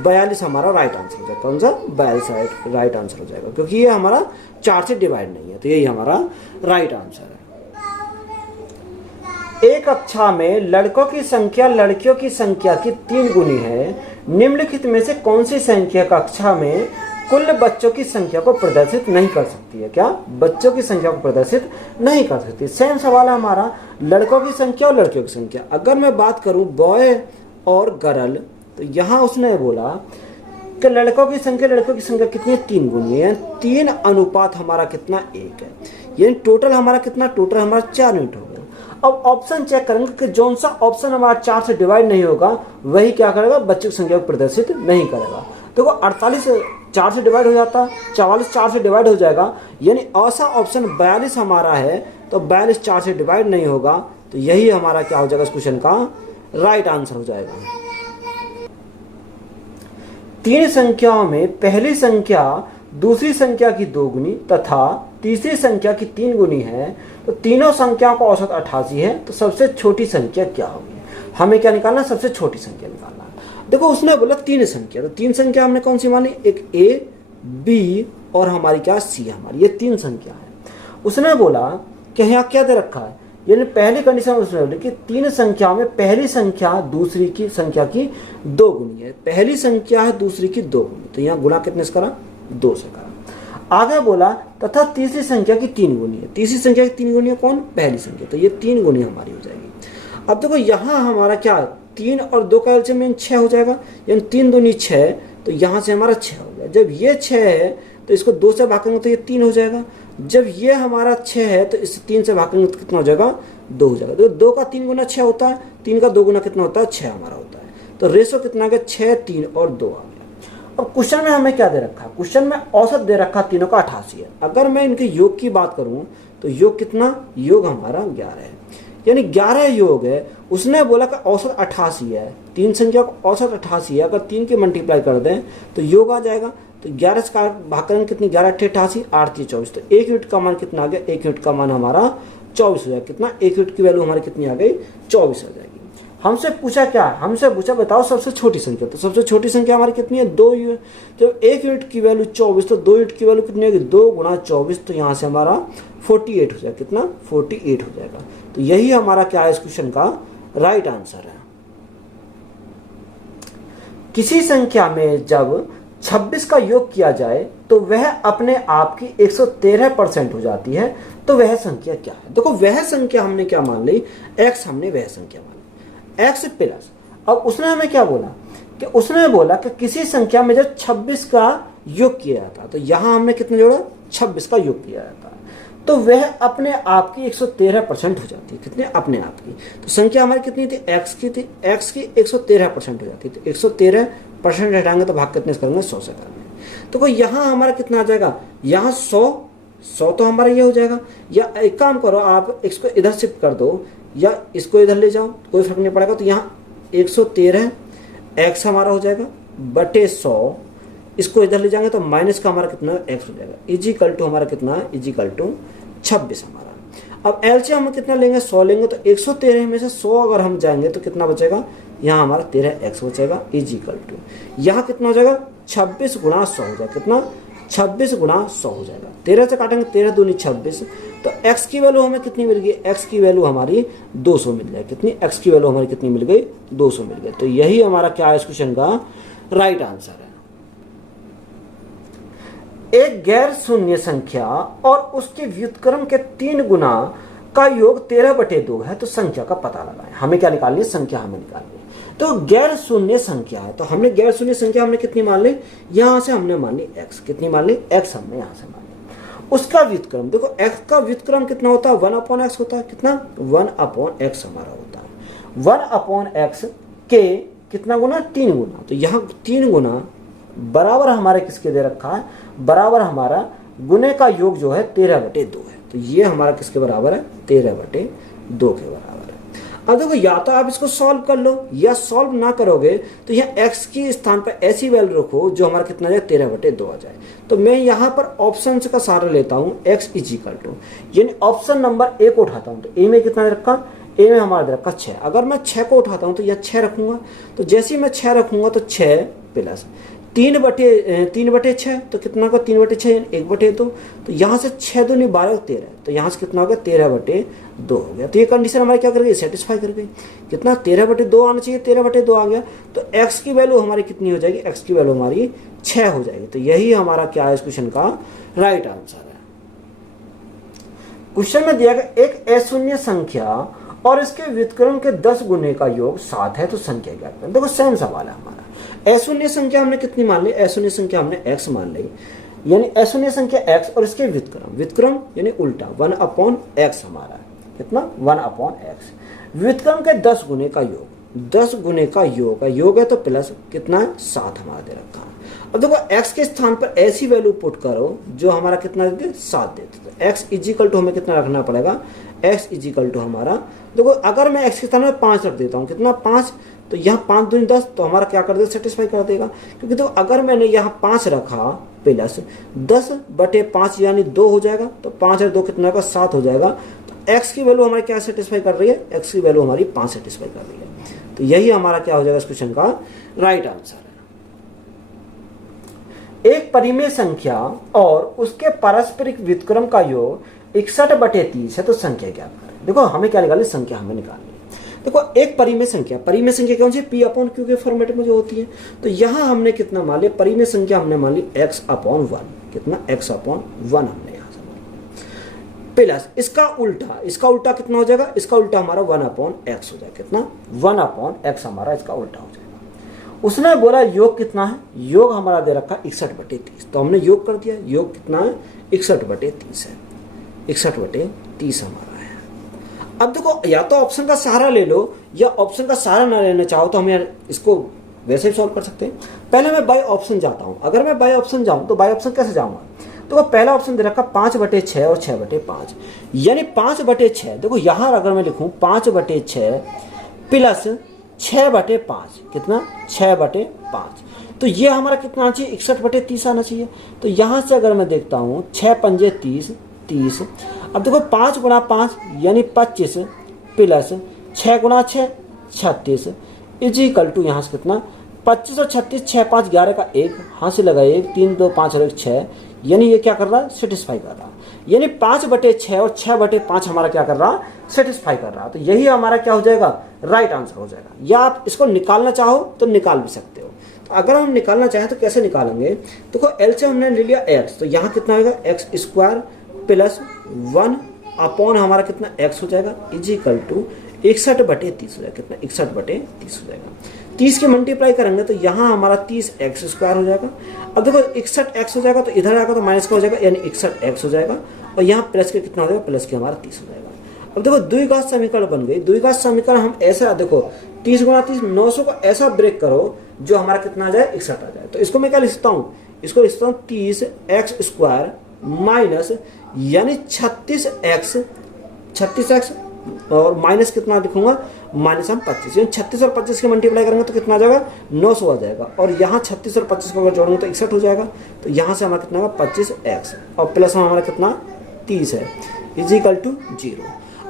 42 हमारा राइट आंसर हो जाएगा। कौन सा, 42 राइट आंसर हो जाएगा, क्योंकि ये हमारा 4 से डिवाइड नहीं है, तो यही हमारा राइट आंसर है। एक कक्षा में लड़कों की संख्या लड़कियों की संख्या की 3 गुनी है। निम्नलिखित में से कौन सी संख्या कक्षा में कुल बच्चों की संख्या को प्रदर्शित नहीं कर सकती है। क्या, बच्चों की संख्या को प्रदर्शित नहीं कर सकती। सेम सवाल है हमारा, लड़कों की संख्या और लड़कियों की संख्या। अगर मैं बात करूं बॉय और गर्ल, तो यहाँ उसने बोला कि लड़कों की संख्या कितनी है, 3 गुनी है। 3 अनुपात हमारा कितना, 1 है, यानी टोटल हमारा कितना, टोटल हमारा 4 यूनिट हो गया। अब ऑप्शन चेक करेंगे कि जौन सा ऑप्शन हमारा 4 से डिवाइड नहीं होगा वही क्या करेगा, बच्चों की संख्या को प्रदर्शित नहीं करेगा। देखो, 48 4 से डिवाइड हो जाता, 44 4 से डिवाइड हो जाएगा, यानी ऐसा ऑप्शन 42 हमारा है, तो 42 4 से डिवाइड नहीं होगा, तो यही हमारा क्या हो जाएगा, इस क्वेश्चन का राइट आंसर हो जाएगा। 3 संख्याओं में पहली संख्या दूसरी संख्या की 2 गुनी तथा तीसरी संख्या की 3 गुनी है, तो तीनों संख्याओं का औसत 88 है, तो सबसे छोटी संख्या क्या होगी। हमें क्या निकालना, सबसे छोटी संख्या निकालना। देखो, उसने बोला 3 संख्या, तो 3 संख्या हमने कौन सी मानी, एक ए, बी और हमारी क्या, सी हमारी, ये 3 संख्या है। उसने बोला कि यहाँ क्या दे रखा है, यानी पहली कंडीशन उसने बोली कि 3 संख्या में पहली संख्या दूसरी की संख्या की 2 गुनी है। पहली संख्या है दूसरी की 2 गुनी, तो यहाँ गुणा कितने से करा, 2 से करा। आगे बोला तथा तीसरी संख्या की 3 गुनी है। तीसरी संख्या की 3 गुनी है कौन, पहली संख्या, तो ये 3 गुनी हमारी हो जाएगी। अब देखो, यहाँ हमारा क्या, 3 और 2 का एलसीएम 6 हो जाएगा, यानी 3 दूनी 6, तो यहाँ से हमारा 6 हो गया। जब ये 6 है तो इसको 2 से भागेंगे तो ये 3 हो जाएगा। जब ये हमारा 6 है तो इसे 3 से भागेंगे तो कितना हो जाएगा, 2 हो जाएगा। तो 2 का 3 गुना 6 होता है, 3 का 2 गुना कितना होता है, 6 हमारा होता है। तो रेशो कितना आ गया, 6 3 और 2 आ गया। अब क्वेश्चन में हमें क्या दे रखा है, क्वेश्चन में औसत दे रखा तीनों का 88 है। अगर मैं इनके योग की बात करूं तो योग कितना, योग हमारा 11 है, यानी 11 योग है, उसने बोला कि औसत 88 है, 3 संख्या का औसत 88 है, अगर 3 की मल्टीप्लाई कर दें तो योग आ जाएगा। तो 11 से भाग करेंगे कितनी, 11 अट्ठे 88, 8 3 24, तो 1 यूनिट का मान कितना आ गया, 1 यूनिट का मान हमारा 24 हो जाएगा। कितना, 1 यूनिट की वैल्यू हमारी कितनी आ गई, 24 आ जाएगी। हमसे पूछा क्या, हमसे पूछा बताओ सबसे छोटी संख्या, तो सबसे छोटी संख्या हमारी कितनी है, 2 यूनिट। जब 1 यूनिट की वैल्यू 24, तो 2 यूनिट की वैल्यू कितनी होगी, 2 गुणा 24, तो यहाँ से हमारा 48 हो जाएगा। कितना, 48 हो जाएगा। तो यही हमारा क्या है इस क्वेश्चन का राइट आंसर है। किसी संख्या में जब 26 का योग किया जाए तो वह अपने आप की 113% हो जाती है, तो वह संख्या क्या है। देखो वह संख्या हमने क्या मान ली, x हमने वह संख्या मान ली, x प्लस। अब उसने हमें क्या बोला कि उसने बोला कि किसी संख्या में जब 26 का योग किया जाता, तो यहां हमने कितना जोड़ा, 26 का योग किया जाता, तो वह अपने आप की 113% हो जाती है। कितने, अपने आप की। तो संख्या हमारी कितनी थी, x की थी, x की 113% हो जाती है। तो 113% हटाएंगे तो भाग कितने से करेंगे, 100 से करेंगे। तो कोई यहाँ हमारा कितना आ जाएगा, यहाँ 100 तो हमारा ये हो जाएगा। या एक काम करो, आप इसको इधर शिफ्ट कर दो या इसको इधर ले जाओ, कोई फर्क नहीं पड़ेगा। तो यहाँ 113 x हमारा हो जाएगा बटे 100, इसको इधर ले जाएंगे तो माइनस का हमारा कितना x हो जाएगा, इजिकल टू हमारा कितना है, इजिकल टू 26 हमारा। अब एलसीएम हम कितना लेंगे, 100 लेंगे, तो 113 में से 100 अगर हम जाएंगे तो कितना बचेगा, यहाँ हमारा 13x बचेगा, इजिकल टू यहाँ कितना हो जाएगा, 26 गुणा 100 हो जाएगा। कितना, 26 गुणा 100 हो जाएगा। 13 से काटेंगे, 13 दूनी 26, तो x की वैल्यू हमें कितनी मिल गई, x की वैल्यू हमारी 200 मिल गई। कितनी, x की वैल्यू हमारी कितनी मिल गई, 200 मिल गई। तो यही हमारा क्या है इस क्वेश्चन का राइट आंसर है। एक गैर शून्य संख्या और उसके व्युत्क्रम के 3 गुना का योग 13/2 है, तो संख्या का पता लगाएं। हमें क्या निकालनी है, संख्या हमें निकालनी है। तो गैर शून्य संख्या है, तो हमने गैर शून्य संख्या हमने कितनी मान ली, यहां से हमने मान ली x। कितनी मान ली, x हमने यहां से मान ली। उसका व्युत्क्रम, देखो x का व्युत्क्रम कितना होता है, 1/x होता है। कितना, 1/x हमारा होता है। 1/x के कितना गुना, 3 गुना। तो यहाँ 3 गुना बराबर हमारे किसके दे रखा है, बराबर हमारा गुने का योग जो है 13/2 है। तो ये हमारा किसके बराबर है, 13/2 के बराबर है। अब देखो या तो आप इसको सॉल्व कर लो, या सॉल्व ना करोगे तो यहाँ x की स्थान पर ऐसी वैल्यू रखो जो हमारा कितना जाए, 13/2 आ जाए। तो मैं यहाँ पर ऑप्शन का सहारा लेता हूँ, x इजिकल टू, यानी ऑप्शन नंबर ए को उठाता हूँ। तो ए में कितना रखा, ए में हमारा दे रखा 6। अगर मैं 6 को उठाता हूँ तो यह 6 रखूंगा, तो जैसे ही मैं 6 रखूंगा तो 6 प्लस 3/6, तो कितना का 3/6 1/2। तो यहाँ से 6 दूनी 12 13, तो यहाँ से कितना हो गया, 13/2 हो गया। तो ये कंडीशन हमारी क्या कर गई, सेटिस्फाई कर गई। कितना, 13/2 आना चाहिए, 13/2 आ गया। तो x की वैल्यू हमारी कितनी हो जाएगी, x की वैल्यू हमारी 6 हो जाएगी। तो यही हमारा क्या है इस क्वेश्चन का राइट आंसर है। क्वेश्चन में दिया गया एक अशून्य संख्या और इसके व्युत्क्रम के 10 गुने का योग 7 है, तो संख्या क्या है। देखो सेम सवाल है हमारा। अशून्य संख्या हमने कितनी मान ली, अशून्य संख्या हमने x मान ली, यानी अशून्य संख्या x और इसके व्युत्क्रम, व्युत्क्रम यानी उल्टा 1/x हमारा कितना, 1/x। व्युत्क्रम के 10 गुने का योग, 10 गुने का योग है, तो प्लस कितना 7 हमारा दे रखा है। अब देखो x के स्थान पर ऐसी वैल्यू पुट करो जो हमारा कितना देते, 7 देते। तो x इजिकल टू हमें कितना रखना पड़ेगा, x इजिकल टू हमारा, देखो अगर मैं x के स्थान में 5 रख देता हूँ, कितना 5, तो यहाँ 5 दूनी 10, तो हमारा क्या कर देगा, सेटिस्फाई कर देगा। क्योंकि तो अगर मैंने यहाँ 5 रखा प्लस 10/5 यानी 2 हो जाएगा, तो 5 और 2 कितना का 7 हो जाएगा। तो x की वैल्यू हमारी क्या सेटिस्फाई कर रही है, x की वैल्यू हमारी 5 सेटिस्फाई कर रही है। तो यही हमारा क्या हो जाएगा इस क्वेश्चन का राइट आंसर है। एक परिमेय संख्या और उसके पारस्परिक व्युत्क्रम का योग 61/30 है, तो संख्या क्या करें। देखो हमें क्या निकालनी, संख्या हमें निकालनी है। देखो एक परिमेय संख्या कौन सी, p/q के फॉर्मेट में जो होती है। तो यहाँ हमने कितना मान लिया, परिमेय संख्या हमने मान ली x/1, कितना x/1 हमने यहाँ से प्लस इसका उल्टा कितना हो जाएगा, इसका उल्टा हमारा 1/x हो जाएगा। कितना, 1/x हमारा इसका उल्टा हो जाएगा। उसने बोला योग कितना है, योग हमारा दे रखा 61/30, तो हमने योग कर दिया। योग कितना है, 61/30 है, 61/30 हमारा है। अब देखो या तो ऑप्शन का सहारा ले लो, या ऑप्शन का सहारा ना लेना चाहो तो हम इसको वैसे भी सॉल्व कर सकते हैं। पहले मैं बाय ऑप्शन जाता हूं। अगर मैं बाय ऑप्शन जाऊं तो बाय ऑप्शन कैसे जाऊंगा, देखो पहला ऑप्शन दे रखा 5/6 और 6/5, यानी 5/6। देखो यहाँ अगर मैं लिखूँ 5/6 प्लस 6/5, कितना 6/5, तो ये हमारा कितना आना चाहिए 61/30 आना चाहिए। तो यहाँ से अगर मैं देखता हूँ 6 पंजे 30, 30। अब देखो 5 गुणा 5 यानी 25 प्लस 6 गुणा 6 36 इज इक्वल टू यहाँ से कितना 25 और 36, 6 5 11 का 1, हाथ से लगा 1, 3 2 5 और 1 6, यानी ये क्या कर रहा है सेटिस्फाई कर रहा है, यानी 5/6 और 6/5 हमारा क्या कर रहा है सेटिस्फाई कर रहा है। तो यही हमारा क्या हो जाएगा राइट आंसर हो जाएगा। या आप इसको निकालना चाहो तो निकाल भी सकते हो। तो अगर हम निकालना चाहें तो कैसे निकालेंगे, देखो एलसीएम हमने ले लिया x, तो यहाँ कितना होगा x² प्लस 1 अपॉन हमारा कितना x हो जाएगा इज इक्वल टू 61/30 हो जाएगा, कितना 61/30 हो जाएगा। 30 के मल्टीप्लाई करेंगे तो यहाँ हमारा 30x² हो जाएगा। अब देखो 61x हो जाएगा तो इधर आएगा तो माइनस का हो जाएगा, यानी 61x हो जाएगा, और यहाँ प्लस के कितना हो जाएगा प्लस के हमारा 30 हो जाएगा। अब देखो द्विघात समीकरण बन गई। द्विघात समीकरण हम ऐसा देखो 30 गुणा 30 900 को ऐसा ब्रेक करो जो हमारा कितना आ जाए 61 आ जाए। तो इसको मैं क्या लिखता हूँ, इसको लिखता हूँ 30x² माइनस यानी 36x और माइनस कितना लिखूंगा माइनस हम 25, यानी 36 और 25 के मल्टीप्लाई करेंगे तो कितना आ जाएगा 900 आ जाएगा, और यहाँ 36 और 25 को अगर जोड़ेंगे तो 61 हो जाएगा। तो यहाँ से हमारा कितना होगा 25x और प्लस में हमारा कितना 30 है इज इक्वल टू 0।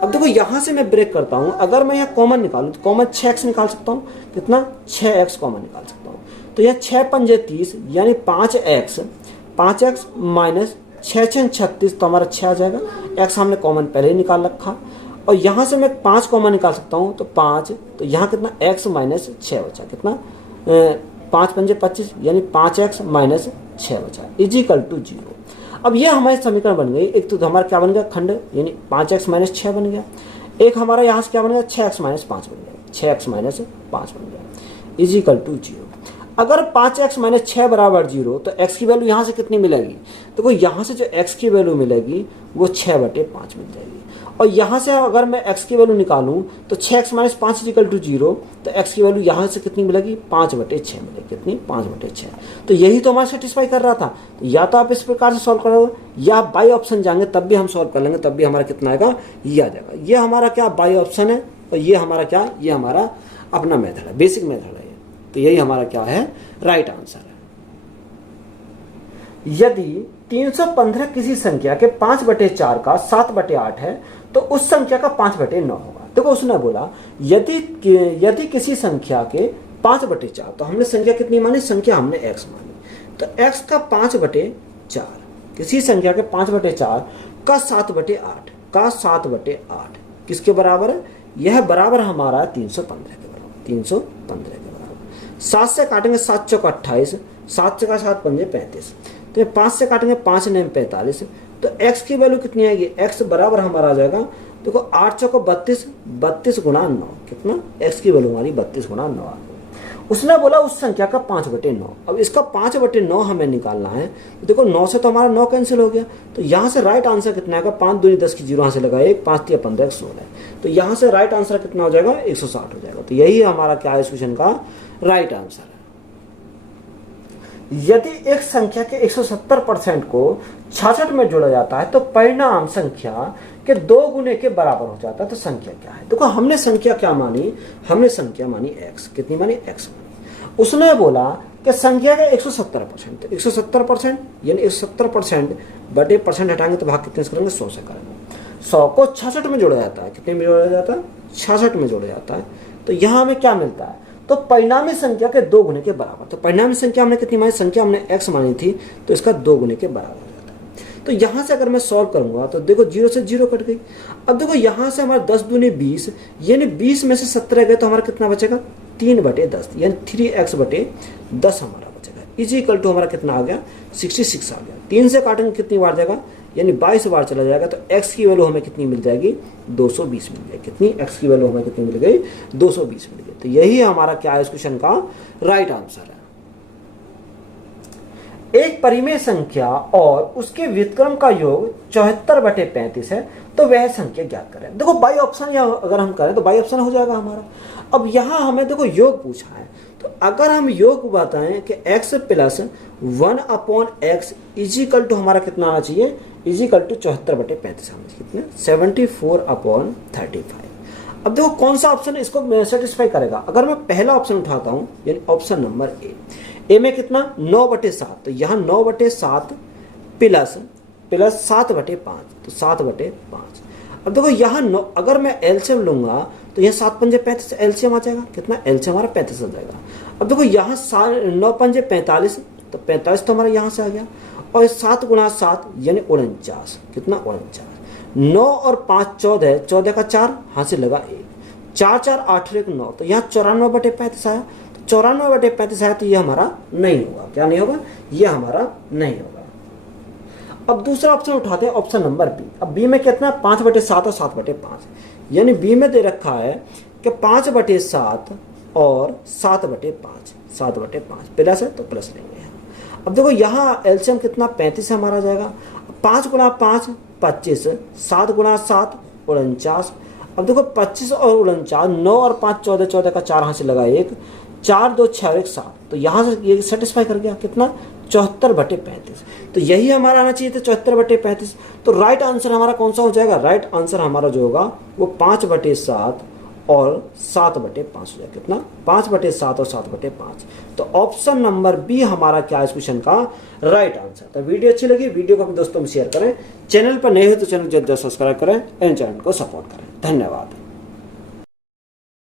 अब देखो यहाँ से मैं ब्रेक करता हूँ, अगर मैं यहाँ कॉमन निकालूँ तो कॉमन 6x निकाल सकता हूँ, कितना 6x कॉमन निकाल सकता हूँ। तो यह 6 पंजे 30 यानी 5x माइनस 6 6 36, तो हमारा 6 आ जाएगा। x हमने कॉमन पहले ही निकाल रखा, और यहाँ से मैं 5 कॉमन निकाल सकता हूँ तो 5, तो यहाँ कितना x माइनस 6 बचा, कितना 5 पंजे 25 यानी 5x माइनस 6 बचा इज इक्वल टू 0। अब ये हमारे समीकरण बन गई। एक तो हमारा क्या बन गया खंड, यानी 5x माइनस 6 बन गया। एक हमारा यहाँ से क्या बन गया 6x माइनस 5 बन गया, 6x माइनस 5 बन गया इज इक्वल टू 0। अगर 5x माइनस 6 बराबर 0 तो x की वैल्यू यहाँ से कितनी मिलेगी, देखो यहाँ से जो x की वैल्यू मिलेगी वो 6/5 मिल जाएगी। और यहाँ से अगर मैं x की वैल्यू निकालूं तो 6x माइनस 5 इक्वल टू 0, तो x की वैल्यू यहाँ से कितनी मिलेगी 5/6 मिलेगी, कितनी 5/6। तो यही तो हमारा सेटिस्फाई कर रहा था। तो या तो आप इस प्रकार से सॉल्व करोगे या आप बाई ऑप्शन जाएंगे तब भी हम सॉल्व कर लेंगे, तब भी हमारा कितना आएगा ये आ जाएगा। ये हमारा क्या बाई ऑप्शन है, और ये हमारा क्या ये हमारा अपना मेथड है, बेसिक मेथड है। तो यही हमारा क्या है राइट आंसर है। यदि 315 किसी संख्या के 5/4 का 7/8 है तो उस संख्या का 5/9 होगा। देखो उसने बोला यदि किसी संख्या के 5/4, तो हमने संख्या कितनी मानी, संख्या हमने x मानी, तो x का 5/4 किसी संख्या के 5/4 का 7/8 किसके बराबर है, यह बराबर हमारा 315 के बराबर, 315 के बराबर। 7 से काटेंगे 7 चौक 28, 7 चौका 7 पंजे 35, तो 5 से काटेंगे 5 9 45, तो x की वैल्यू कितनी आएगी, x बराबर हमारा आ जाएगा, देखो 8 चौको 32, 32 गुणा 9, कितना x की वैल्यू हमारी 32 गुणा 9 आ गई। उसने बोला उस संख्या का 5/9। अब इसका 5/9 हमें निकालना है, तो देखो 9 से तो हमारा 9 कैंसिल हो गया, तो यहाँ से राइट आंसर कितना आएगा, 5 दूनी 10 की 0 यहाँ से लगा 1, 5 3 15 16, तो यहाँ से राइट आंसर कितना हो जाएगा 160 हो जाएगा। तो यही हमारा क्या है इस क्वेश्चन का राइट आंसर है। यदि एक संख्या के 170% को 66 में जोड़ा जाता है तो परिणाम संख्या के 2 गुने के बराबर हो जाता है, तो संख्या क्या है। देखो हमने संख्या क्या मानी, हमने संख्या मानी x, कितनी मानी x मानी। उसने बोला कि संख्या का 170%, तो 170% यानी 170% बटे परसेंट हटाएंगे तो भाग कितने से करेंगे 100 से करेंगे। 100 को 66 में जोड़ा जाता है, कितने में जोड़ा जाता है 66 में जोड़ा जाता है, तो यहाँ हमें क्या मिलता है, तो परिणामी संख्या के 2 गुने के बराबर। तो परिणामी संख्या हमने कितनी मानी, संख्या हमने x मानी थी, तो इसका 2 गुने के बराबर हो जाता है। तो यहाँ से अगर मैं सॉल्व करूंगा तो देखो 0 से 0 कट गई। अब देखो यहाँ से हमारा 10 दूनी 20, यानी 20 में से 17 गए तो हमारा कितना बचेगा 3/10, यानी 3x/10 हमारा बचेगा इज इक्वल टू हमारा कितना आ गया 66 आ गया। 3 से काटेंगे कितनी बार जाएगा, यानी 22 बार चला जाएगा, तो x की वैल्यू हमें कितनी मिल जाएगी 220 मिल जाएगी। कितनी x की वैल्यू हमें कितनी मिल गई 220 मिल गई। तो यही हमारा क्या है इस क्वेश्चन का राइट आंसर है। एक परिमेय संख्या और उसके व्युत्क्रम का योग 74/35 है तो वह संख्या ज्ञात करें। देखो बाई ऑप्शन या अगर हम करें तो बाई ऑप्शन हो जाएगा हमारा। अब यहाँ हमें देखो योग पूछा है, तो अगर हम योग बताएं कि x plus 1/x is equal to हमारा कितना आना चाहिए, इजिकल टू 74/35 आना चाहिए, कितने 74/35। अब देखो कौन सा ऑप्शन इसको सेटिस्फाई करेगा। अगर मैं पहला ऑप्शन उठाता हूं यानी ऑप्शन नंबर ए में कितना 9/7, तो यहाँ 9/7 प्लस 7/5, तो 7/5। अब देखो यहाँ अगर मैं एलसीएम लूंगा तो यहाँ 7 पंजे 35 एलसीएम आ जाएगा, कितना एलसीएम हमारा 35 आ जाएगा। अब देखो यहाँ 9 पंजे 45, तो 45 तो हमारा यहाँ से आ गया, और 7 गुणा 7 यानी 49, कितना 49। 9 और 5 14, 14 का 4 हाथ से लगा 1, 4 4 8 1 9, तो यहाँ 94/35 आया। तो 94/35 आया तो ये हमारा नहीं होगा, क्या नहीं होगा, ये हमारा नहीं होगा। अब दूसरा ऑप्शन उठाते हैं, ऑप्शन नंबर बी। अब बी में कितना 5/7 और 7/5, यानी बी में दे रखा है कि 5/7 और 7/5, 7/5 प्लस है तो प्लस लेंगे। अब देखो यहाँ एलसीएम कितना 35 हमारा जाएगा, 5 गुणा 5 25, 7 गुणा 7 49। अब देखो 25 और 49, 9 और 5 14, 14 का 4 हाथ से लगा 1, 4 2 6 और 1 7, तो यहाँ से ये सेटिस्फाई कर गया, कितना 74/35। तो यही हमारा आना चाहिए था 74/35। तो राइट आंसर हमारा कौन सा हो जाएगा, राइट आंसर हमारा जो होगा वो 5/7 और 7/5 हो जाएगा, कितना 5/7 और 7/5। तो ऑप्शन नंबर बी हमारा क्या है इस क्वेश्चन का राइट आंसर। तो वीडियो अच्छी लगी वीडियो को अपने दोस्तों में शेयर करें, चैनल पर नए हो तो चैनल जल्द सब्सक्राइब करें एंड चैनल को सपोर्ट करें। धन्यवाद।